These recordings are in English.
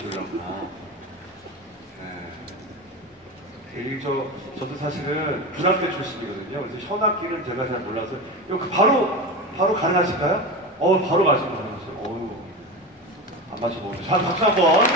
오시려구나. 네. 저도 사실은 군악대 출신이거든요. 그래서 현악기는 제가 잘 몰라서. 바로 가능하실까요? 바로 가시면 되겠어요. 안 마셔보죠. 자, 박수 한 번. 네.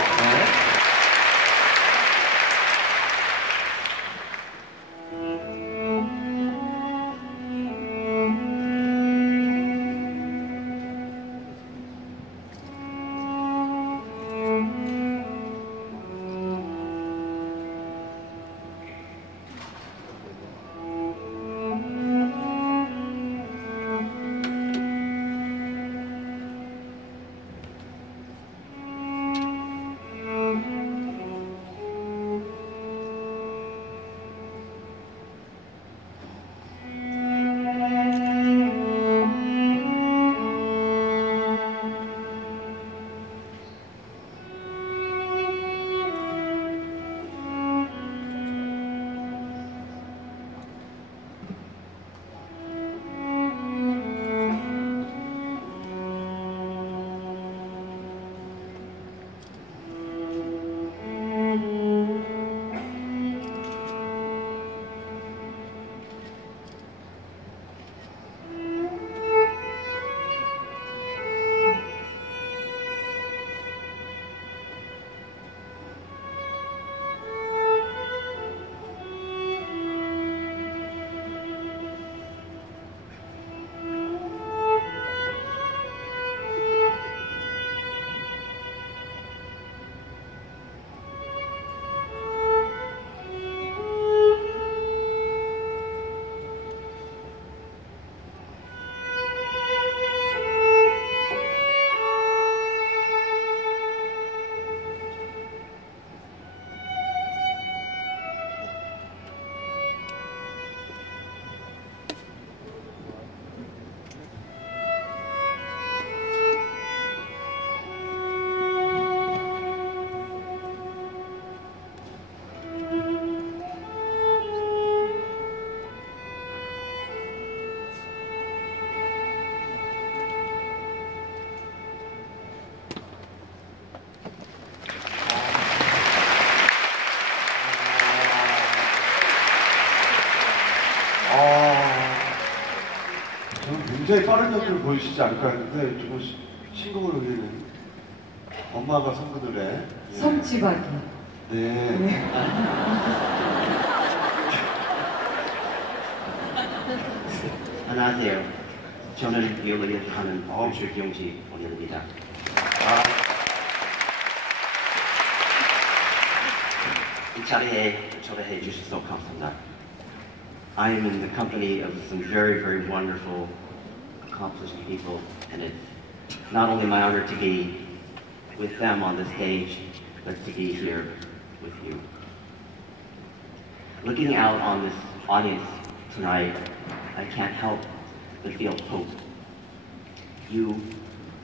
저는 굉장히 빠른 연주를 보이시지 않을까 했는데 조금 신곡을 울리는 엄마가 성분들의 섬집아기. 네. 네. 안녕하세요. 저는 연구하는 Yongjae 입니다. 이 자리에 초대해 주셔서 감사합니다. I am in the company of some very, very wonderful, accomplished people, and it's not only my honor to be with them on the stage, but to be here with you. Looking out on this audience tonight, I can't help but feel hope. You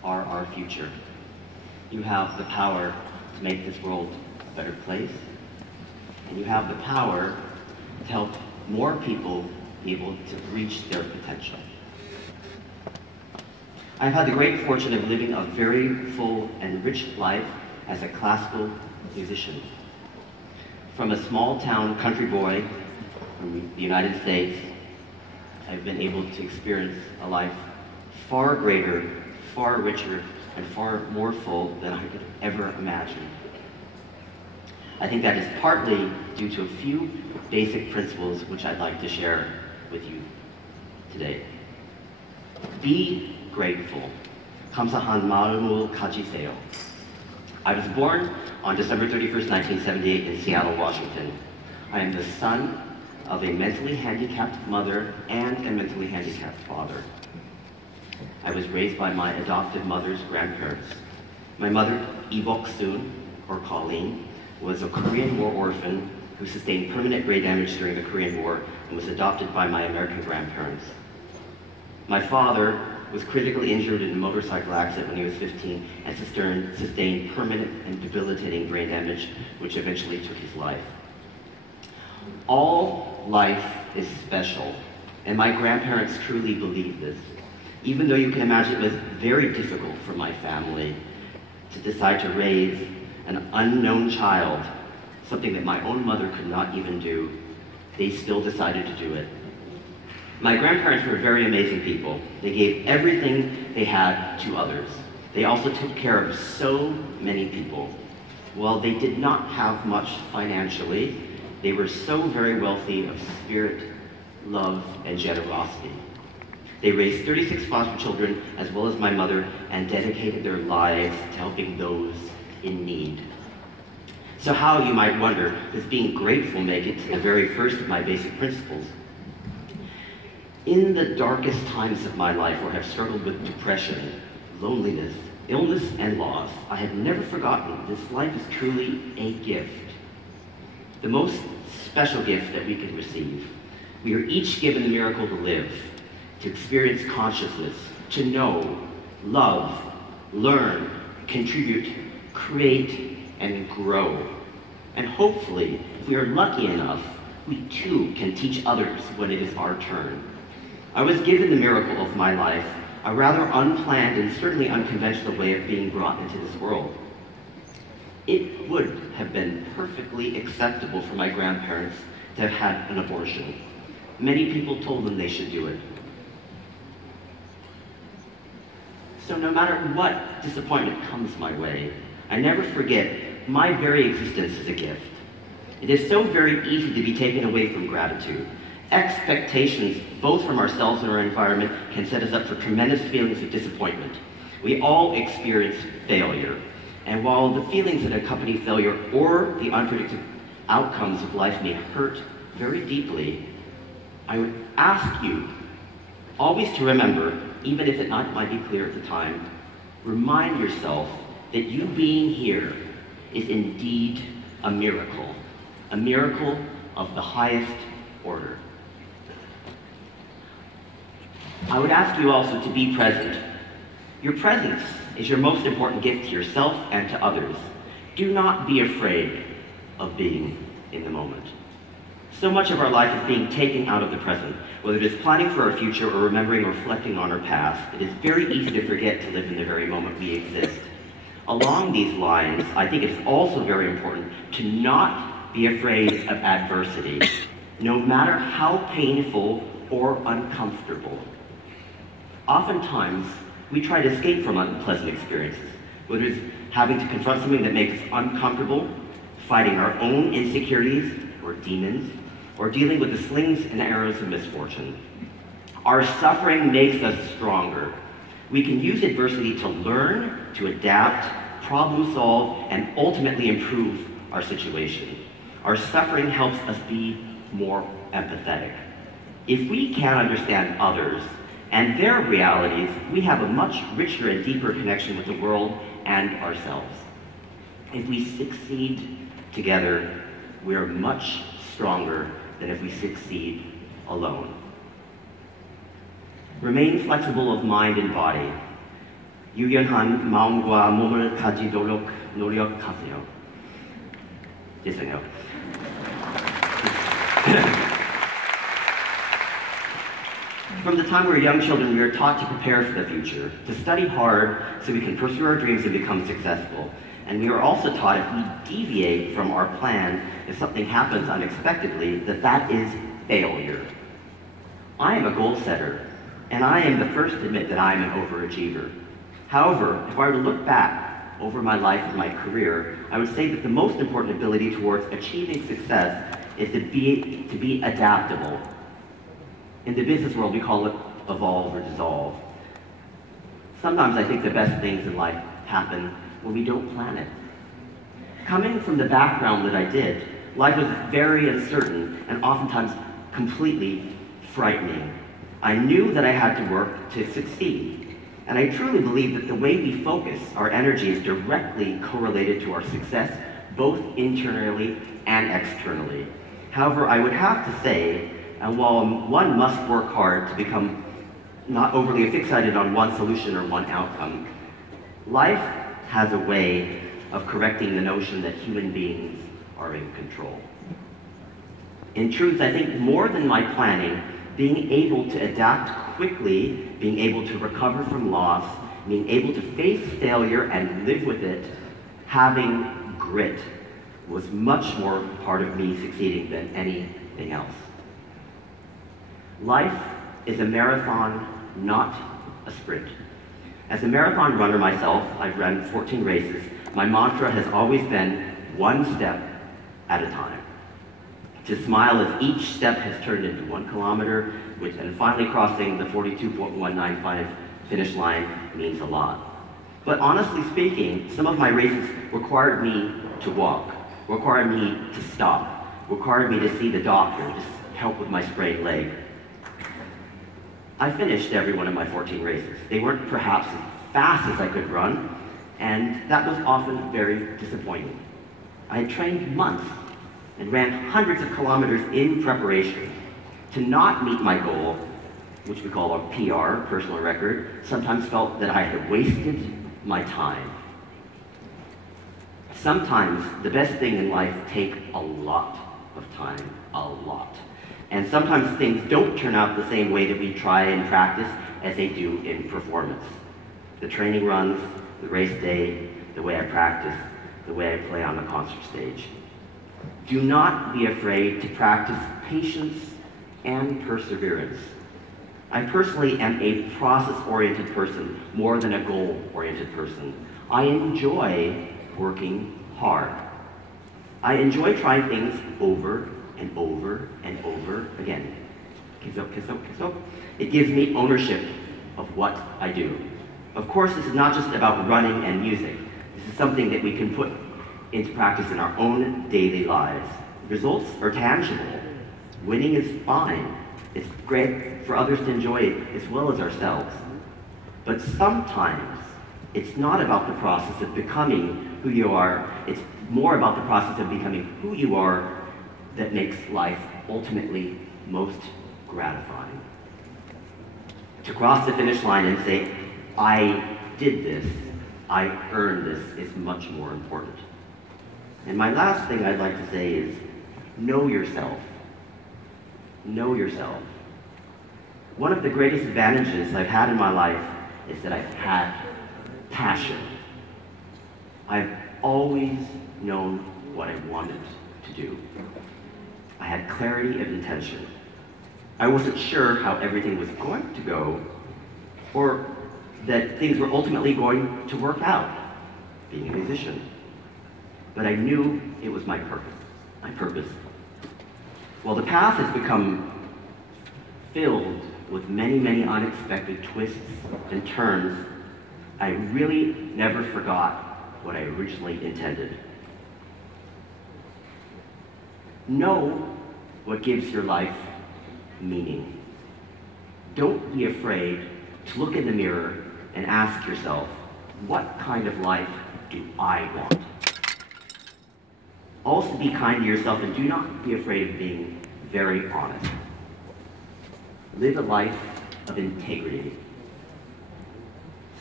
are our future. You have the power to make this world a better place, and you have the power to help more people be able to reach their potential. I've had the great fortune of living a very full and rich life as a classical musician. From a small town country boy from the United States, I've been able to experience a life far greater, far richer, and far more full than I could ever imagine. I think that is partly due to a few basic principles which I'd like to share with you today. Be grateful. 감사하는 마음으로 가지세요. I was born on December 31st, 1978 in Seattle, Washington. I am the son of a mentally handicapped mother and a mentally handicapped father. I was raised by my adopted mother's grandparents. My mother, Ibok Soon, or Colleen, was a Korean War orphan who sustained permanent brain damage during the Korean War and was adopted by my American grandparents. My father was critically injured in a motorcycle accident when he was 15 and sustained permanent and debilitating brain damage, which eventually took his life. All life is special, and my grandparents truly believed this. Even though you can imagine it was very difficult for my family to decide to raise an unknown child, something that my own mother could not even do, they still decided to do it. My grandparents were very amazing people. They gave everything they had to others. They also took care of so many people. While they did not have much financially, they were so very wealthy of spirit, love, and generosity. They raised 36 foster children, as well as my mother, and dedicated their lives to helping those in need. So how, you might wonder, does being grateful make it to the very first of my basic principles? In the darkest times of my life, where I have struggled with depression, loneliness, illness, and loss, I have never forgotten this life is truly a gift. The most special gift that we can receive. We are each given the miracle to live, to experience consciousness, to know, love, learn, contribute, create, and grow. And hopefully, if we are lucky enough, we too can teach others when it is our turn. I was given the miracle of my life, a rather unplanned and certainly unconventional way of being brought into this world. It would have been perfectly acceptable for my grandparents to have had an abortion. Many people told them they should do it. So no matter what disappointment comes my way, I never forget my very existence is a gift. It is so very easy to be taken away from gratitude. Expectations, both from ourselves and our environment, can set us up for tremendous feelings of disappointment. We all experience failure. And while the feelings that accompany failure or the unpredictable outcomes of life may hurt very deeply, I would ask you always to remember, even if it might be clear at the time, remind yourself that you being here is indeed a miracle of the highest order. I would ask you also to be present. Your presence is your most important gift to yourself and to others. Do not be afraid of being in the moment. So much of our life is being taken out of the present, whether it is planning for our future or remembering or reflecting on our past. It is very easy to forget to live in the very moment we exist. Along these lines, I think it is also very important to not be afraid of adversity, no matter how painful or uncomfortable. Oftentimes, we try to escape from unpleasant experiences, whether it's having to confront something that makes us uncomfortable, fighting our own insecurities or demons, or dealing with the slings and arrows of misfortune. Our suffering makes us stronger. We can use adversity to learn, to adapt, problem solve, and ultimately improve our situation. Our suffering helps us be more empathetic. If we can understand others and their realities, we have a much richer and deeper connection with the world and ourselves. If we succeed together, we are much stronger than if we succeed alone. Remain flexible of mind and body. 유연한 마음과 몸을 가지도록 노력하세요. 죄송해요. From the time we're young children, we are taught to prepare for the future, to study hard so we can pursue our dreams and become successful. And we are also taught if we deviate from our plan, if something happens unexpectedly, that is failure. I am a goal setter, and I am the first to admit that I am an overachiever. However, if I were to look back over my life and my career, I would say that the most important ability towards achieving success is to be adaptable. In the business world, we call it evolve or dissolve. Sometimes I think the best things in life happen when we don't plan it. Coming from the background that I did, life was very uncertain and oftentimes completely frightening. I knew that I had to work to succeed. And I truly believe that the way we focus our energy is directly correlated to our success, both internally and externally. However, I would have to say, and while one must work hard to become not overly fixated on one solution or one outcome, life has a way of correcting the notion that human beings are in control. In truth, I think more than my planning, being able to adapt quickly, being able to recover from loss, being able to face failure and live with it, having grit was much more part of me succeeding than anything else. Life is a marathon, not a sprint. As a marathon runner myself, I've run 14 races. My mantra has always been one step at a time. To smile as each step has turned into 1 kilometer, and finally crossing the 42.195 finish line means a lot. But honestly speaking, some of my races required me to walk, required me to stop, required me to see the doctor, just help with my sprained leg. I finished every one of my 14 races. They weren't perhaps as fast as I could run, and that was often very disappointing. I had trained months and ran hundreds of kilometers in preparation. To not meet my goal, which we call a PR, personal record, sometimes felt that I had wasted my time. Sometimes the best thing in life take a lot of time, a lot. And sometimes things don't turn out the same way that we try and practice as they do in performance. The training runs, the race day, the way I practice, the way I play on the concert stage. Do not be afraid to practice patience and perseverance. I personally am a process-oriented person more than a goal-oriented person. I enjoy working hard. I enjoy trying things over and over and over again. It gives me ownership of what I do. Of course, this is not just about running and music. This is something that we can put into practice in our own daily lives. Results are tangible. Winning is fine. It's great for others to enjoy it as well as ourselves. But sometimes it's not about the process of becoming who you are. It's more about the process of becoming who you are that makes life ultimately most gratifying. To cross the finish line and say, I did this, I earned this, is much more important. And my last thing I'd like to say is, know yourself. Know yourself. One of the greatest advantages I've had in my life is that I've had passion. I've always known what I wanted to do. I had clarity of intention. I wasn't sure how everything was going to go, or that things were ultimately going to work out, being a musician. But I knew it was my purpose. Well, the path has become filled with many, many unexpected twists and turns. I really never forgot what I originally intended. Know what gives your life meaning. Don't be afraid to look in the mirror and ask yourself, what kind of life do I want? Also be kind to yourself and do not be afraid of being very honest. Live a life of integrity.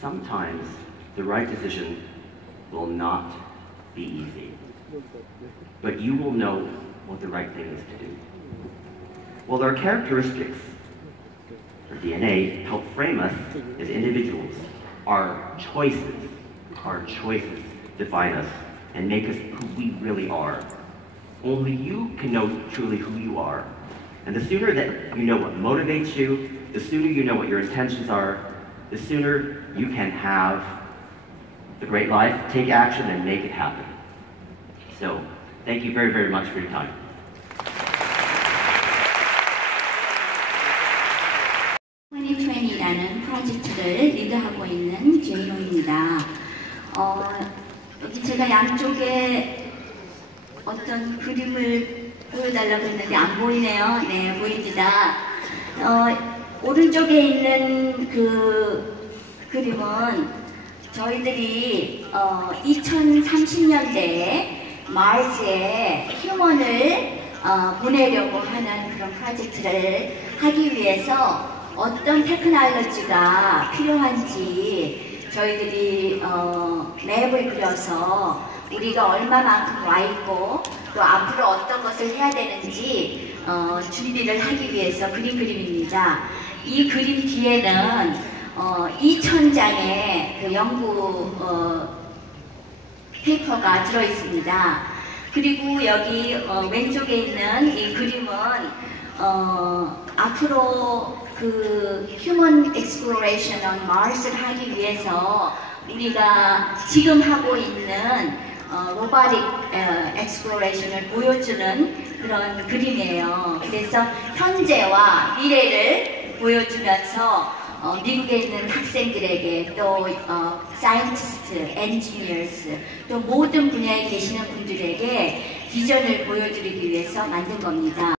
Sometimes the right decision will not be easy, but you will know what the right thing is to do. Well, our characteristics, our DNA, help frame us as individuals. Our choices define us and make us who we really are. Only you can know truly who you are. And the sooner that you know what motivates you, the sooner you know what your intentions are, the sooner you can have the great life, take action, and make it happen. So, thank you very, very much for your time. P.Investigator라는 프로젝트를 리드하고 있는 제이노입니다. 여기 제가 양쪽에 어떤 그림을 보여달라고 했는데 안 보이네요. 네, 보입니다. 오른쪽에 있는 그 그림은 저희들이 2030년대에 마르스에 휴먼을 보내려고 하는 그런 프로젝트를 하기 위해서 어떤 테크놀로지가 필요한지 저희들이 맵을 그려서 우리가 얼마만큼 와 있고 또 앞으로 어떤 것을 해야 되는지 준비를 하기 위해서 그린 그림입니다. 이 그림 뒤에는 2000장의 그 연구 페이퍼가 들어 있습니다. 그리고 여기 왼쪽에 있는 이 그림은 앞으로 그 Human Exploration on Mars를 하기 위해서 우리가 지금 하고 있는 로보틱 엑스플로레이션을 보여주는 그런 그림이에요. 그래서 현재와 미래를 보여주면서 미국에 있는 학생들에게 또 사이언티스트, 엔지니어스 또 모든 분야에 계시는 분들에게 비전을 보여드리기 위해서 만든 겁니다.